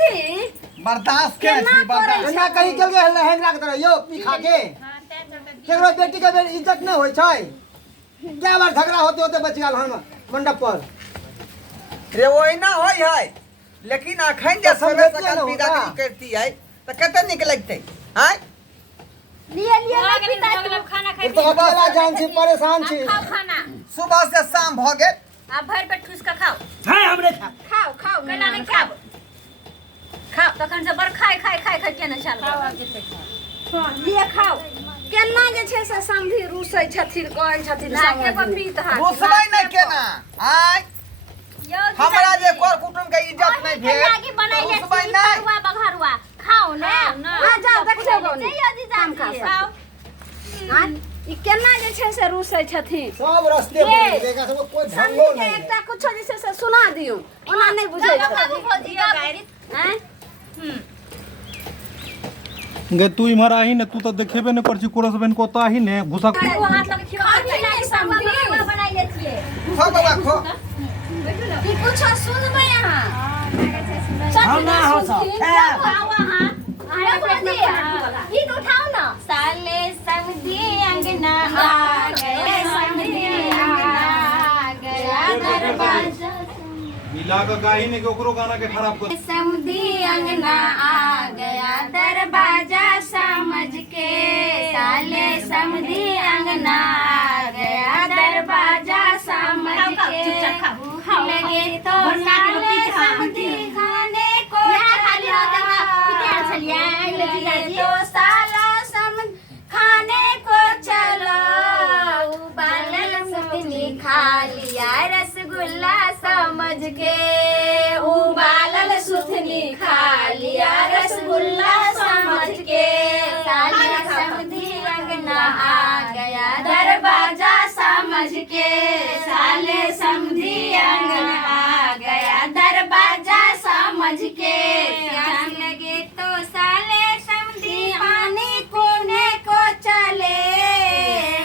समझी बर्दाश्त के बर्दाश्त ना कहीं चल गए लहंगा के तरह यो पी खा के केकरो बेटी के इज्जत न होय छै क्या बार झगड़ा होते होते बच गेल हम मंडप पर रे ओहिना होय है लेकिन अखन जे समय सकल विदाई करती है त कते निक लगतै हैं लिए ना पिता खाना खाई तो अकेला जान छी परेशान छी खाओ खाना सुबह से शाम भ गेल आप भर पेट ठूस का खाओ हां हमरे खा खाओ केना नहीं खाओ तखन से बड़ खाय के न चल हां लिए खाओ केना जे छै से समधी रूसै छथिन कहै छथिन नाके पर पीत हाथ रूसबै नै केना आय हमरा जे कर कुटुम के इज्जत नै भेल आगे बनाई ले बघरुआ बघरुआ खाओ ना आ जाओ देखियो गौनी काम खाओ हां ई केना जे छै से रूसै छथिन सब रस्ते बोल देगा सब कोई ढंगो नहीं एकटा कुछ जे छै से सुना दियो ओना नहीं बुझै छै हैं गे तू इमहर आही ने तू तो देखेबे न करछि कोरस बहन को तो आही ने घुसा वो हाथ लगे खिवा नहीं समझी बनाई लेतिए खो बाबा खो ई कुछ सुनबे यहां हम ना हो सब खाओ हां अरे बोली ई तो उठाओ ना साले समधी अंगना आ गए समधी अंगना आ गया दरवाजा मिला का गाही ने के ओकरो गाना के खराब कर समधी अंगना आ गया दरवाजा समझ के साले समधी अंगना आ गया दरवाजा समझ के लगे तो साले समधी खाने को तो साला समझ खाने को चलो उबालल सुथनी खा लिया रसगुल्ला समझ के उबालल सुथनी खा लिया रसगुल्ला समझ के साले समधी अंगना आ गया दरवाजा समझ के साले समधी अंगना आ गया दरवाजा समझ के प्यास लगे तो साले समधी आने कोने को चले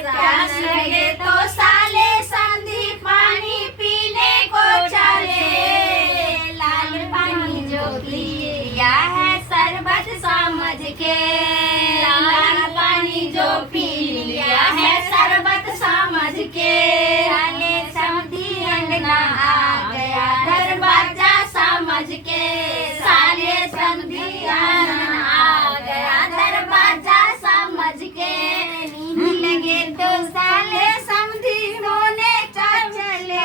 प्यास लगे तो साले समधी पानी पीने को चले लाल पानी जो पिया है शरबत समझ के लाल पानी जो पी लिया है शरबत समझ के साले समधी अंगना आ गया दरवाजा समझ के साले समधी अंगना आ गया दरवाजा समझ के लगे तो साले समधी सोने चले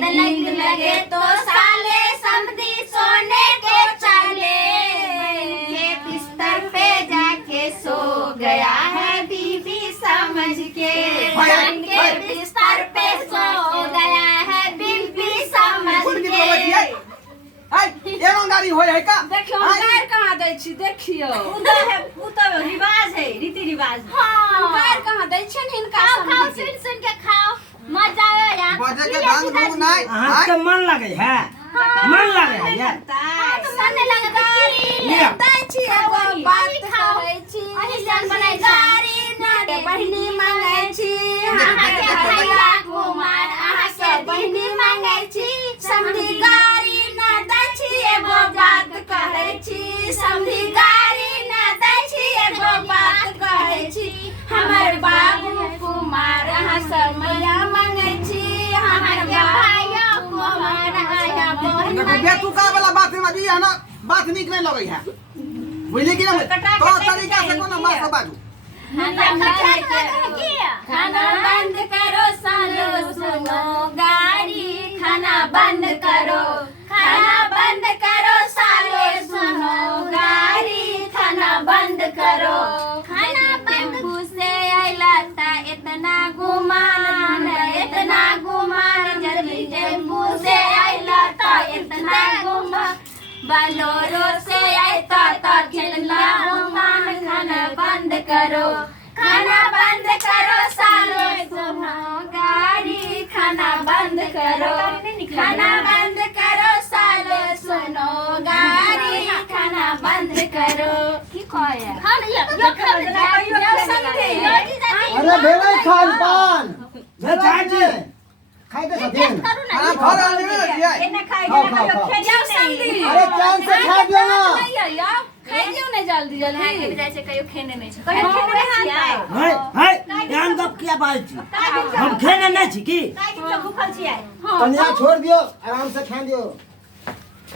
नींद लगे तो साले समधी सोने को चले के बिस्तर पे जाके सो गया है बीबी समझ के बिस्तर पे सो गया है बीबी समझ के हाय ईमानदारी होय है का देखियो पैर कहां दै छी देखियो उ तो रिवाज है रीति रिवाज हां पैर कहां दै छी इनका खाओ सुन के खाओ मजा आवे यार बजे के ढंग ढंग नहीं हां के मन लगे है मन लगे है यार तो मन नहीं लगे दै छी एगो बात कहै छी अहिसन बनाई गाड़ी ना दे बहिनी मांगै छी अहाँ के भैया कुमार अहाँ के बहिनी मांगै छी समधी गाड़ी ना दै छी एगो बात कहै छी समधी गाड़ी ना दै छी एगो बात कहै छी हमर बाबू कुमार अहाँ सब मैया मांगै छी हमर भैया कुमार आया बहिन बेतुका वाला बात में दी है ना बात निक नहीं लगे है बुझली कि ना तो तरीका से कोनो बात बाजू खाना बंद करो सालो सुनो गाड़ी खाना बंद करो सालो सुनो गाड़ी खाना बंद करो खाना टेम्पू से आइला ता इतना गुमान जल्दी टेम्पू से आइला ता इतना गुमान बलोरो से आइता ता खेलना गुमान खाना बंद करो सालो सुनो गाड़ी खाना बंद करो सालो सुनो गाड़ी खाना बंद करो की कहै अरे भेलै खान पान भेलै जी खाइ दे छथिन खाना भर आने में दिया अरे चांद से गिरल है के जाय छै कहियो खेने नै छै कहियो खेने छियै है ध्यान गप किया बाजै छी हम खेने नै छी की काई दिन से भूखल छियै कन्या छोड़ दियो आराम से खा दियो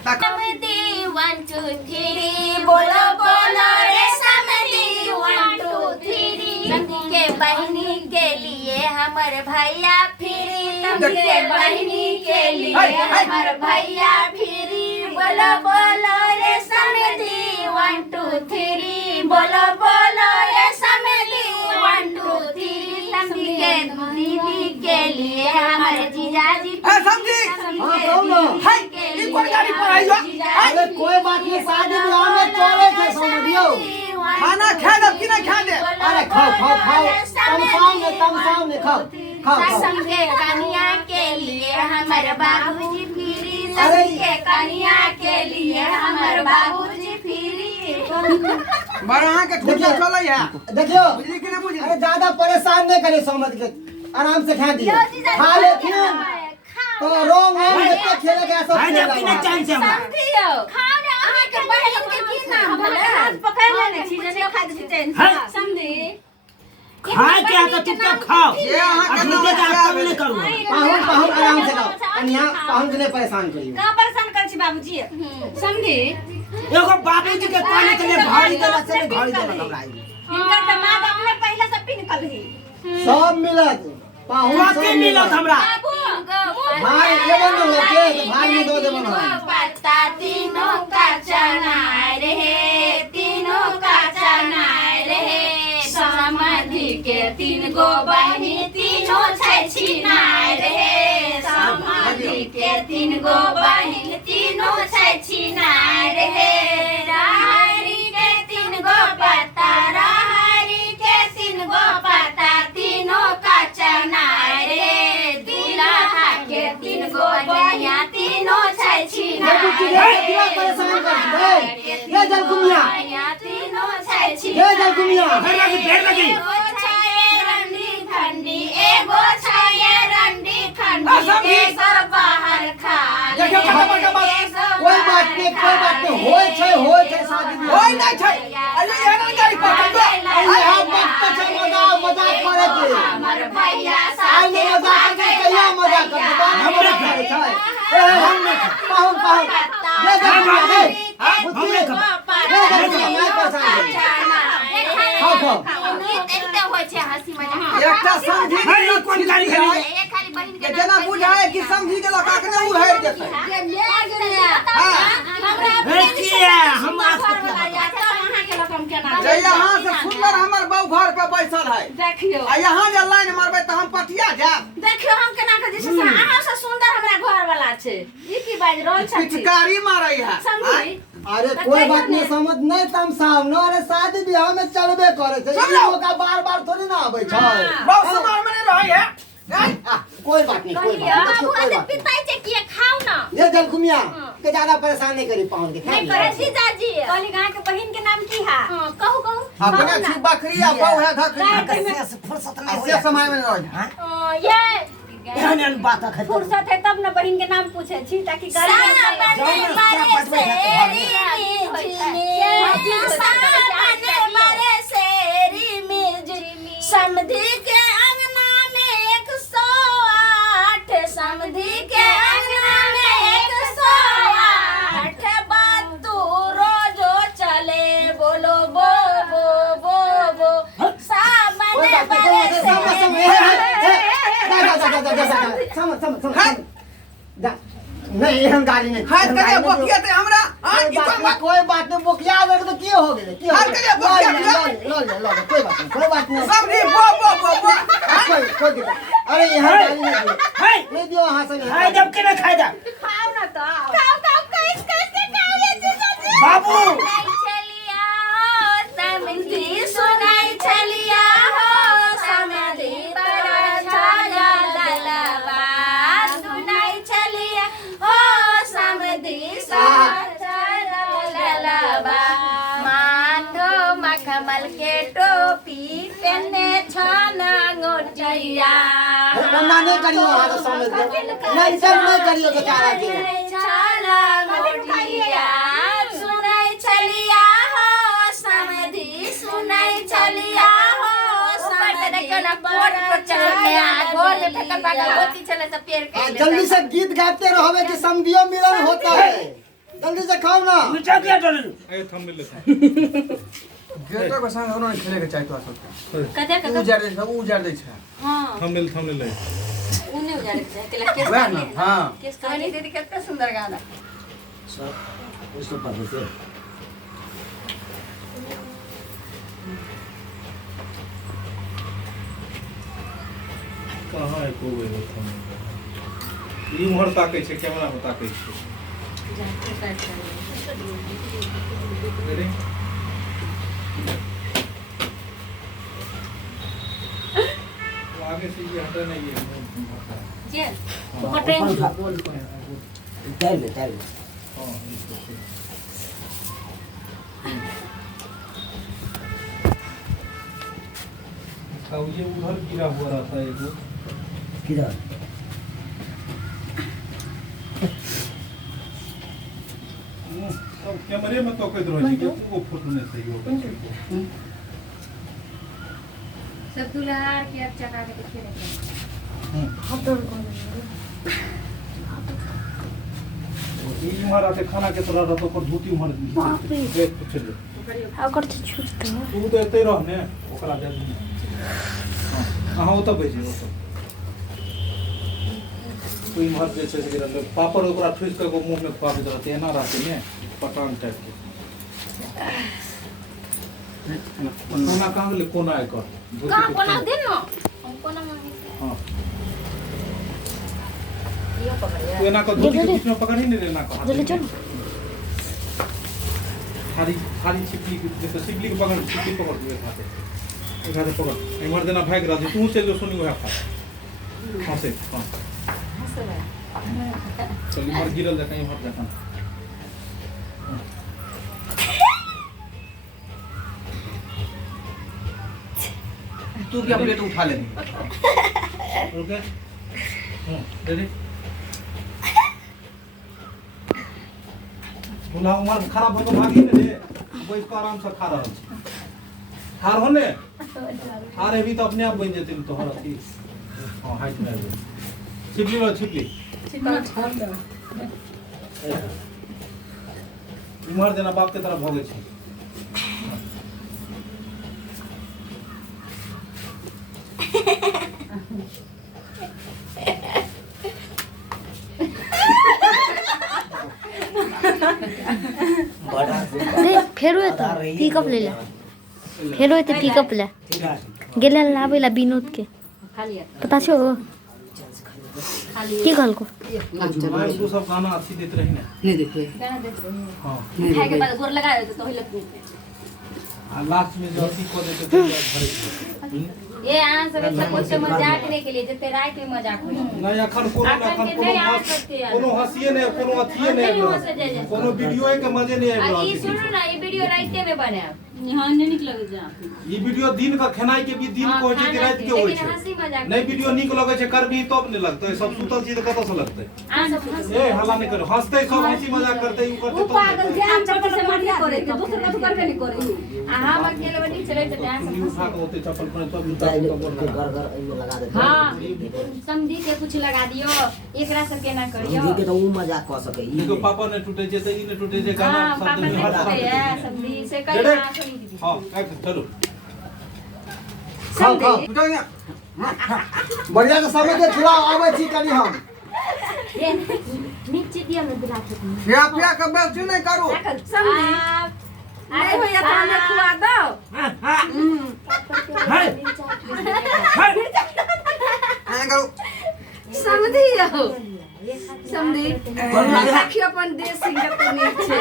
समधी 1 2 3 बोलो बोलो रे समधी 1 2 3 समधी के बहिनी के लिए हमर भैया फिरी समधी के बहिनी के लिए हमर भैया फिरी बोलो बोलो रे समधी 1 2 3 बोलो बोलो रे समधी 1 2 3 समधी के दीदी के लिए हमर जीजाजी समझी हां कहो ना है ई कोन गाड़ी पर आइयो अरे कोई बात नहीं शादी ब्याह में चले छे समझियो खाना खा दे कि नहीं खा दे अरे खाओ तम सामने खाओ समझे कन्या के लिए हमर बाबूजी फिरी समझे कन्या के लिए हमर बाबूजी फिरी बड़ा के ठोकिया चलै है देखियो बुझली कि नहीं बुझली अरे ज्यादा परेशान नहीं करे समझ के आराम से खा दियो खा ले फिर तो रोंग देखते खेले के सब है जब कि नहीं चांस है हमरा समझियो खाओ ने अहाँ के बहिन के की नाम भेलै हाथ पकड़ लेने छी जे नहीं खाइ छी चैन से समझी खाए के है तो चुपचाप खाओ ये अहाँ के अपने के काम नहीं करू पाहुन आराम से खाओ कन्या पाहुन के नहीं परेशाान करियो का परेशान कर छी बाबूजी समझी एगो बाबूजी के कहने के लिए घड़ी देला से घड़ी देला हमरा इनका त मां बाप ने पहले से पिन कल ही सब मिलत पाहुन सब बाकी मिलत हमरा भाई ये बंद हो के भाई में दो दे बनो पत्ता तीनों का चना रे तीनों का चना रे समधी के 3 गो बहिनी तीनों छै छिनाय रे समधी के 3 गो बहिनी तीनों छै छिनाय रे राहरी के 3 गो पत्ता राहरी के 3 गो पत्ता तीनों का चना रे दूल्हा के 3 गो बहिनिया तीनों छै छिनाय किया परेशान कर दे ये जल कुमिया तीनों छै छिनाय ये जल कुमिया एगो छाये रंडी खंडी एगो छाये रंडी खंडी केसर बाहर खा देखियो कत कोई बात नहीं होय छै शादी होय नहीं छै अरे ये ना गाड़ी पकड़ दो यहाँ वक्त छै मजाक करे के हमर भैया आई ने मजाक के कहिया मजाक कर हमरे करे छै पाहुन ये जल कुमिया हमरे खाओ एते होय छै हंसी मजाक एकटा समझी है कोन गाड़ी खड़ी एक खाली बहिन के जना बुझाए कि समझी के लका के नहीं उड़ाई देते है किया हम जे यहाँ से सुंदर हमर बाऊ घर पे बैसल है देखियो आ यहाँ जे लाइन मारबे त हम पटिया जाब देखियो हम केना के जैसे अहाँ से सुंदर हमरा घर वाला छै ई की बाज रहल छै पिचकारी मारै है समझी अरे कोई बात नहीं समझ नहीं तम साहब न अरे शादी ब्याह में चलबे करे छै ई मौका बार थोड़ी ना आबै छै बाऊ समार में नहीं रहै है कोई बात नहीं कोई बात पिताई छै कि खाओ ना ये जल कुमिया के ज्यादा परेशान नहीं करी पाहुन के नहीं करे जीजाजी कहली गाय के बहिन के नाम की है कहू अपने छी बकरी आ बाऊ है धकरी से फुर्सत नहीं से समय में रह ये एहन बात है फुर्सत है तब न बहिन के नाम पूछे छी ताकि गाड़ी समधी के अंगना में 108 समधी के अंगना में 108 बात तू रोजो चले बोलो बो बो बो बो सामने नहीं हम गाड़ी नहीं हाथ करे बकिया ते हमरा कोई बात नहीं बोकिया लग तो की हो गेले की हाथ करे बकिया लो कोई बात नहीं सब रे बो कोई दिक्कत अरे यहाँ गाड़ी नहीं नहीं दियो वहां से है जब के ना खाए जा खाओ ना तो खाओ कैस के खाओ ये जीजाजी बाबू चलिया हो समधी सुनाई चलिया हो समधी पर छाया ललवा सुनाई चलिया हो समधी ललवा माथो मखमल के टोपी पहने छाना गोटिया ना नहीं करियो वहां तो समझ नहीं सब नहीं करियो बेचारा के छाला गोटिया सुनाई चलिया हो समय घर में फेकल पाकल होती चले सब पेड़ के जल्दी से गीत गाते रहोगे कि समधियो मिलन होता है। जल्दी से खाओ ना। मिर्चा क्या डाल ए थंबनेल ले गेटो के संग होना खेले के चाहिए तो सब कते कते उजाड़ दे सब उजाड़ दे छै हां थंबनेल ले उने उजाड़ के केला केस वह ना हां केस कहानी दीदी कितना सुंदर गाना सब उसको पकड़ के कहां है कोई ई मोहर ताकै छै कैमरा में ताकै छै रेडी आगे से ये हटा नहीं है जे हटेंगे डाल दे हां इसको ये उधर गिरा हुआ रहता है वो किधर अब कैमरे में तो कैद रही कि वो फोटो नहीं सही हो सब दुल्हार के अब चका के देखिए ई मारा के खाना के तरह रहतो पर धोती उमर देख चल अगर तो छूट तू तो एते रहने ओकरा दे हां ओ तो भेजे ओ तो कोई मार जे छै से पापड़ ओकरा ठुस के मुंह में खुआ देत रहते एना रहते ने पटान टाइप के कोना कहां ले कोना है कर कहां कोना दिन न हम कोना में हां ये पकड़िए तू एना को धोती के बीच में पकड़ ही नहीं लेना को जल्दी चलो खाली खाली छिपली के तो छिपली के पकड़ छिपली पकड़ दिए खाते एक हाथ पकड़ ए मर देना भाग रहा तू चल जो सुनी वह खा हां से हां चल मर गिरल जा कहीं मर जा तू क्या प्लेट उठा ले ओके रेडी बोला उमर खराब हो भागी ने रे बैठ के आराम से खा रहा हार होने हार है भी तो अपने आप बन जेते तो हर अथी हां हाइट में छिपली लो छिपली उमर देना बाप के तरफ भोगे छी फेरो एतऽ पिकअप ले फेरो एतऽ पिकअप ले गेले लाबै ला विनोद के पता छौ की कहलको तू सब गाना अच्छी देते रही ना नहीं देखो गाना देख रहे हैं हां खाए के बाद गोर लगाए तो पहले लास्ट में जो अच्छी को देते तो भरे ये आन सब ऐसा कुछ मजाक नहीं के लिए जते रात में मजाक होई नहीं अखन कोनो हंसिए ने कोनो अथिए ने कोनो वीडियो के मजे नहीं आइब ई सुनो ना ये वीडियो रात में बनाए हां नहीं निक लगे जा ई वीडियो दिन का खेनाई के भी दिन को होय छै रात के होय छै हंसी मजाक नहीं वीडियो निक लगे छै करबी तब नहीं लगतै सब सुतल चीज कत से लगतै आन सब हंसी ए हल्ला नहीं करो हंसते सब हंसी मजाक करते ऊ करते तो पागल जान चप्पल से मार के करे के दूसरे का तो करबे नहीं करे हम अकेले बड़ी चले तो डांस उठा के होते चप्पल पर सब घर घर में लगा देते हां समझी के कुछ लगा दियो एकरा सब के ना करियो समझी के तो वो मजाक कर सके ई तो पापा ने टूटे जे त ई ने टूटे जे गाना हां शब्द पापा में ने हर कहते तरह हैं समझी से कई ना सुनी दीदी हां एक चलो खाओ खाओ बढ़िया से समय के खिलाओ आवे छी कनी हम ये नीचे दिया मैं बिला के पिया के बेच नहीं करू समझी आए हो या हमें खुआ दो नहीं करू समझी हो समझी राखी अपन देश सिंह के नीचे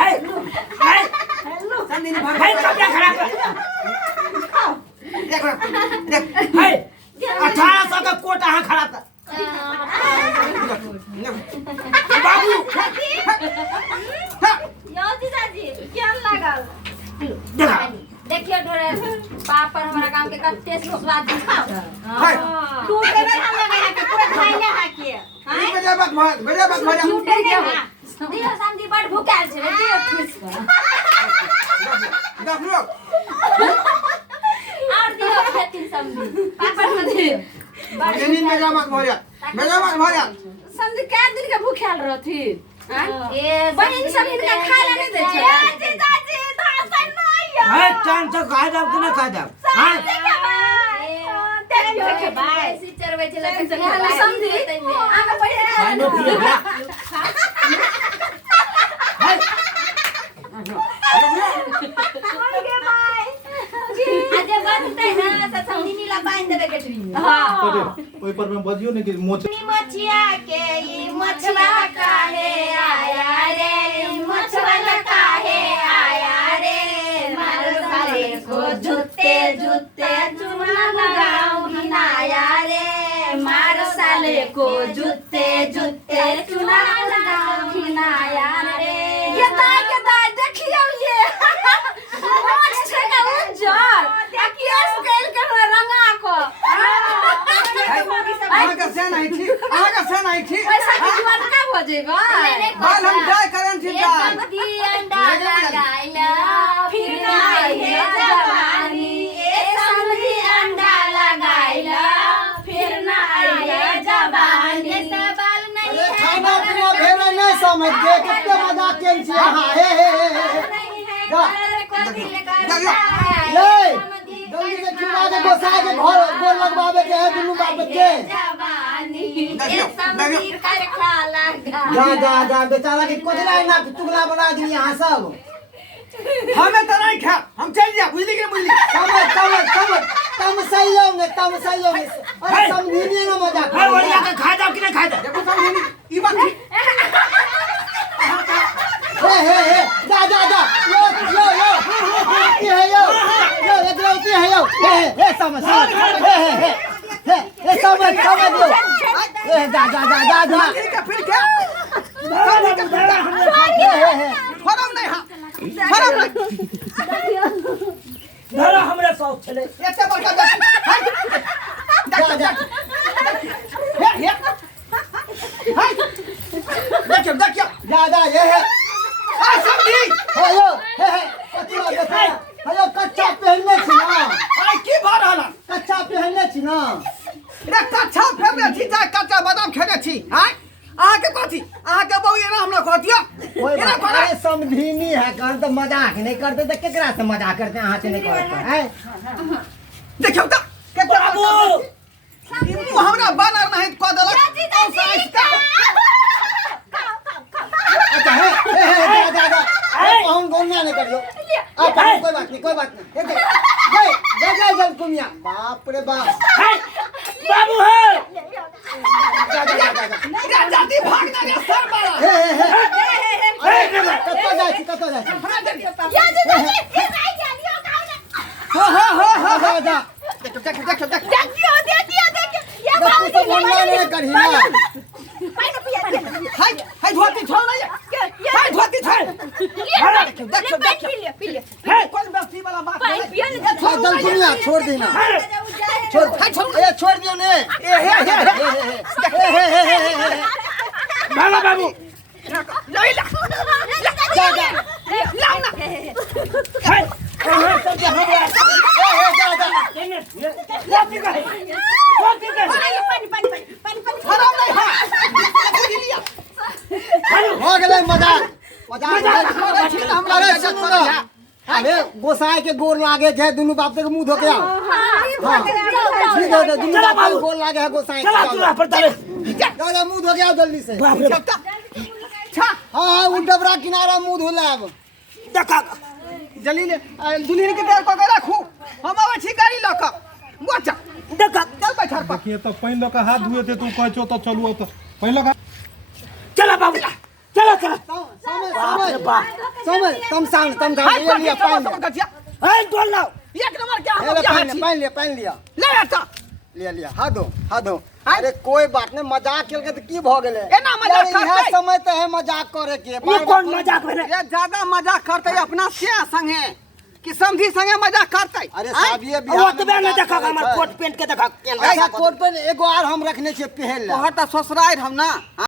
हेलो संदीप भाई कपड़ा खराब देख देख है 1800 का कोट हां खड़ा था बाबू यो जीजाजी क्या लागल देखा देखिए डोरे पापड़ हमारा गांव के कत्ते स्वाद दिखाओ हाय टूटे में हम लगे हैं कि पूरा खाइले हाकिए गजा बात भजा टूटे के दियो समझी बड़ भूखाल छे दियो खुश देख लो और दियो खेती समझी पापड़ में दियो ये नींद में जा मत भैया समझ क्या दिन के भूखेल रहथी बहन सब इनका खाए नहीं दे छै जीजाजी धासन नहीं है चांद से खा जाओ कि नहीं खा जाओ हां देखे भाई सी चरवे चला समझी आगे पढ़े खानो पिए बा आजे बनते ना त समझी नीला बांध देबे गेटरी हां ओई पर में बजियो ने कि मोच मछिया के ई मछिया काहे आया रे मछवाला काहे आया रे मार सारे को जूते जूते चुना लगाऊं हिनाया रे मार साले को जूते जूते चुना लगाऊं हिनाया रे ये दाई देखियो ये मोछ छे का उज्जर आ केस कैल के रंगा को आगे से नहीं थी पैसा के जुआन का हो जेबा बाल हम जाय करन थी जाय दी अंडा लगाइला फिर नहीं है जवानी ए समझी अंडा लगाइला फिर नहीं है जवानी सवाल नहीं है खाना पीना भेड़ा नहीं समझ के कितने मजाक के छी हां हे ले जल्दी से खिला के गोसा के घर गोल लगवावे के है दुनु बाप के जवानी ए समझी कर खा लगा जा बेचारा के कोजला ना टुकड़ा बना दी यहां सब हमें तो नहीं खा हम चल जा बुझली के बुझली तम सही होंगे अरे समझी नहीं ना मजाक है बढ़िया के खा जाओ कि नहीं खा जाओ देखो समझी ई बात थी हे जा यो एक रोटी है यो हे समझ हे समझ दो हे जा के फिर क्या फरम नहीं हां फरम नहीं धरा हमरे शौक छले एते बड़का देखियो जा ये है आ समझी हेलो कच्चा पहनने छी ना आई की भर रहला कच्चा पहनने छी ना रे कच्चा फेरने छी चाहे कच्चा बादाम खेने छी हां आहा के कथी आहा के बहु एना हमरा कहतियो एना बड़ा समझीनी है कहन तो मजाक नहीं करते तो केकरा से मजाक करते अहाँ से नहीं करते हैं देखियो त के बाबू ई मुंह हमरा बानर नहीं क देलक अच्छा है जा हम गोनिया नहीं करियो आप कोई बात नहीं जा कुमिया बाप रे बाप बाबू है जा जल्दी भाग ना रे सर मारा कतो जाय छी या जी फिर आई जानियो हो जा देखियो ये बात तो मन्ना नहीं करही ना पानी पिया हाय धोती छोड़ नहीं हाय धोती छोड़ देखियो पी ले है कौन व्यक्ति वाला बात पानी पिया ले जल कुमिया छोड़ देना छोड़ दियो ने बाबा बाबू नहीं ला जा लाओ ना है सब जा फरम नहीं हां लिया हो गेलै मजाक अरे सुनो ना अरे गोसाई के गोर लागे है दुनु बाप के मुंह धो के आओ ठीक है दुनु बाप के गोर लागे है गोसाई चला चला पर तारे दादा मुंह धो के आओ जल्दी से बाप रे हां उन डबरा किनारा मुंह धोला अब देखा जल्दी ले दुल्हन के पैर पकड़ रखू हम आवे छी गाड़ी लक गोचा देखा चल बैठर पर देखिए तो पहले का हाथ धुए थे तू कहचो तो चलू तो पहले का चला बाबू चला समय तम ये लिया पानी है तोड़ लाओ एक नंबर क्या ले पानी लिया ले आता लिया हाथ दो अरे कोई बात नहीं मजाक खेल के तो की भ गेले एना मजाक यार, करते इहे समय तो है मजाक करे के ये कौन मजाक भेले ये ज्यादा मजाक करते अपना से संगे कि समझी संगे मजाक करते अरे साहब ये वो तो मैंने देखा हमारा कोट पेंट के देखा ऐसा कोट पे एगो और हम रखने छे पहन ले तोहर त ससुराल हम ना